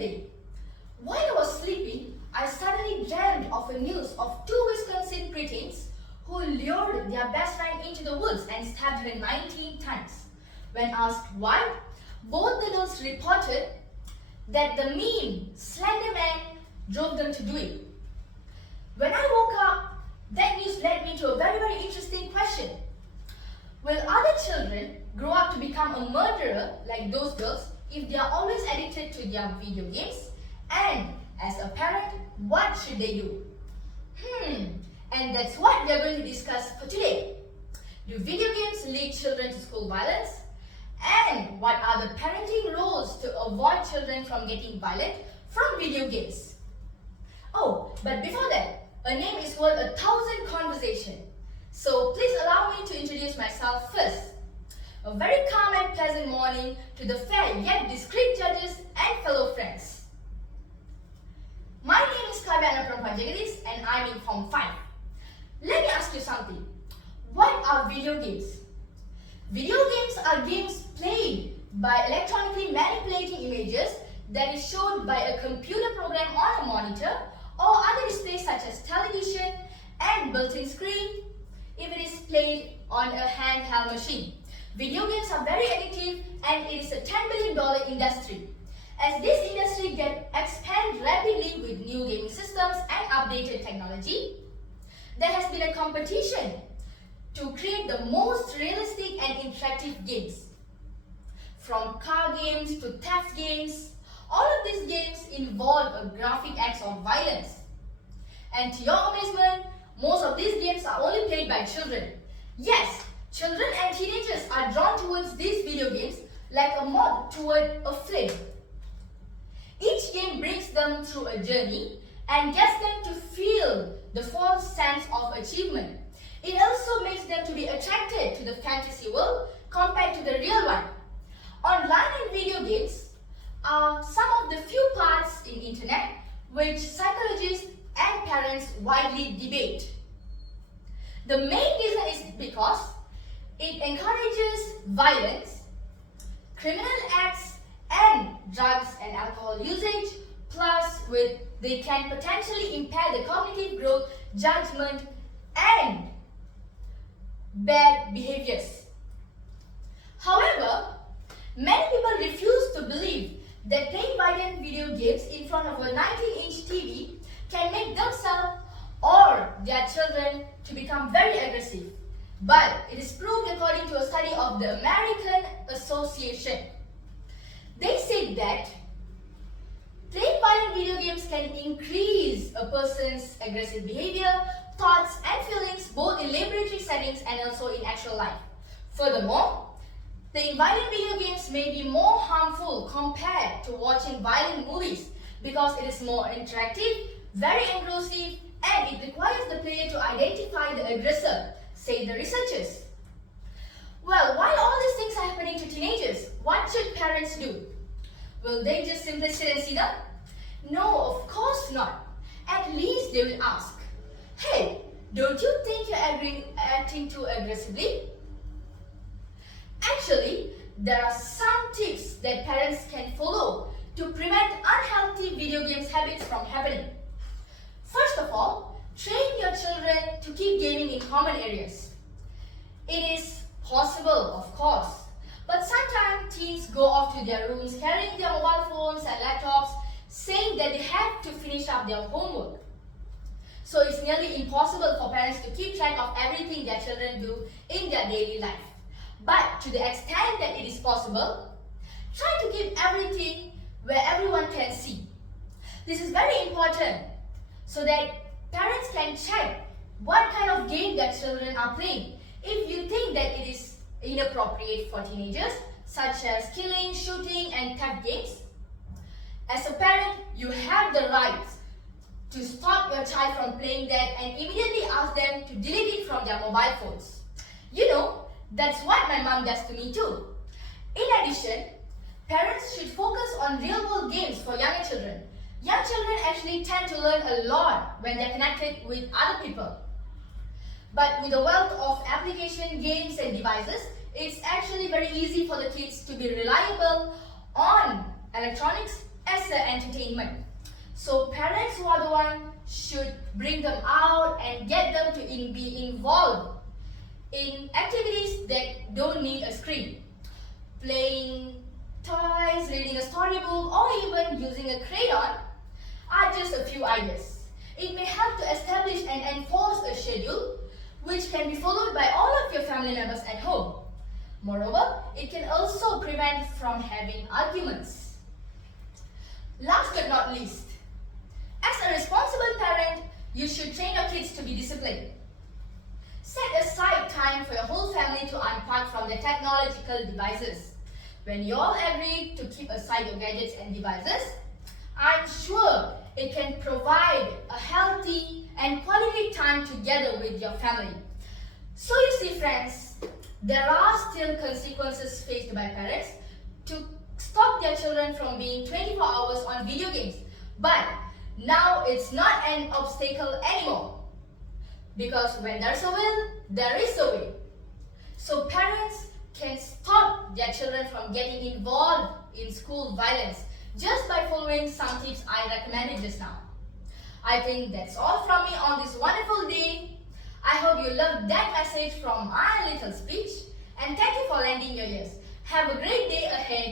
yesterday. While I was sleeping, I suddenly dreamed of a news of two Wisconsin preteens who lured their best friend into the woods and stabbed her 19 times. When asked why, both the girls reported that the mean, slender man drove them to do it. When I woke up, that news led me to a very interesting question. Will other children grow up to become a murderer like those girls if they are always addicted to their video games? And as a parent, what should they do? And that's what we are going to discuss for today. Do video games lead children to school violence? And what are the parenting roles to avoid children from getting violent from video games? Oh, but before that, a name is worth 1,000 conversations. So please allow me to introduce myself first. A very calm and pleasant morning to the fair yet discreet judges and fellow friends. My name is Kavyana Perempuan Jagadis and I'm in Form 5. Let me ask you something. What are video games? Video games are games played by electronically manipulating images that is shown by a computer program on a monitor or other displays such as television and built-in screen if it is played on a handheld machine. Video games are very addictive and it is a $10 billion industry. As this industry expands rapidly with new gaming systems and updated technology, there has been a competition to create the most realistic and interactive games. From car games to theft games, all of these games involve a graphic acts of violence. And to your amazement, most of these games are only played by children. Yes, children and teenagers are drawn towards these video games like a moth toward a flame. Each game brings them through a journey and gets them to feel the false sense of achievement. It also makes them to be attracted to the fantasy world compared to the real one. Online and video games are some of the few parts in internet which psychologists and parents widely debate. The main reason is because it encourages violence, criminal acts, and drugs and alcohol usage, plus they can potentially impair the cognitive growth, judgment, and bad behaviors. However, many people refuse to believe that playing violent video games in front of a 19-inch TV can make themselves or their children to become very aggressive. But it is proved according to a study of the American Association. They said that playing violent video games can increase a person's aggressive behavior, thoughts and feelings both in laboratory settings and also in actual life. Furthermore, playing violent video games may be more harmful compared to watching violent movies because it is more interactive, very engrossing, and it requires the player to identify the aggressor, say the researchers. Well, while all these things are happening to teenagers, what should parents do? Will they just simply sit and see them? No, of course not. At least they will ask, hey, don't you think you're acting too aggressively? Actually, there are some tips that parents can follow to prevent unhealthy video games habits from happening. First of all, train your children to keep gaming in common areas. It is possible, of course, but sometimes teens go off to their rooms carrying their mobile phones and laptops, saying that they have to finish up their homework. So it's nearly impossible for parents to keep track of everything their children do in their daily life. But to the extent that it is possible, try to keep everything where everyone can see. This is very important so that parents can check what kind of game their children are playing. If you think that it is inappropriate for teenagers, such as killing, shooting, and theft games, as a parent, you have the right to stop your child from playing that and immediately ask them to delete it from their mobile phones. You know, that's what my mom does to me too. In addition, parents should focus on real-world games for younger children. Young children actually tend to learn a lot when they're connected with other people. But with the wealth of application, games and devices, it's actually very easy for the kids to be reliable on electronics as an entertainment. So parents who are the one should bring them out and get them to be involved in activities that don't need a screen. Playing toys, reading a storybook, or even using a crayon are just a few ideas. It may help to establish and enforce a schedule which can be followed by all of your family members at home. Moreover, it can also prevent from having arguments. Last but not least, as a responsible parent, you should train your kids to be disciplined. Set aside time for your whole family to unplug from the technological devices. When you all agree to keep aside your gadgets and devices, I'm sure it can provide a healthy and quality time together with your family. So you see friends, there are still consequences faced by parents to stop their children from being 24 hours on video games. But now it's not an obstacle anymore. Because when there's a will, there is a way. So parents can stop their children from getting involved in school violence just by following some tips I recommended just now. I think that's all from me on this wonderful day. I hope you loved that message from my little speech, and thank you for lending your ears. Have a great day ahead.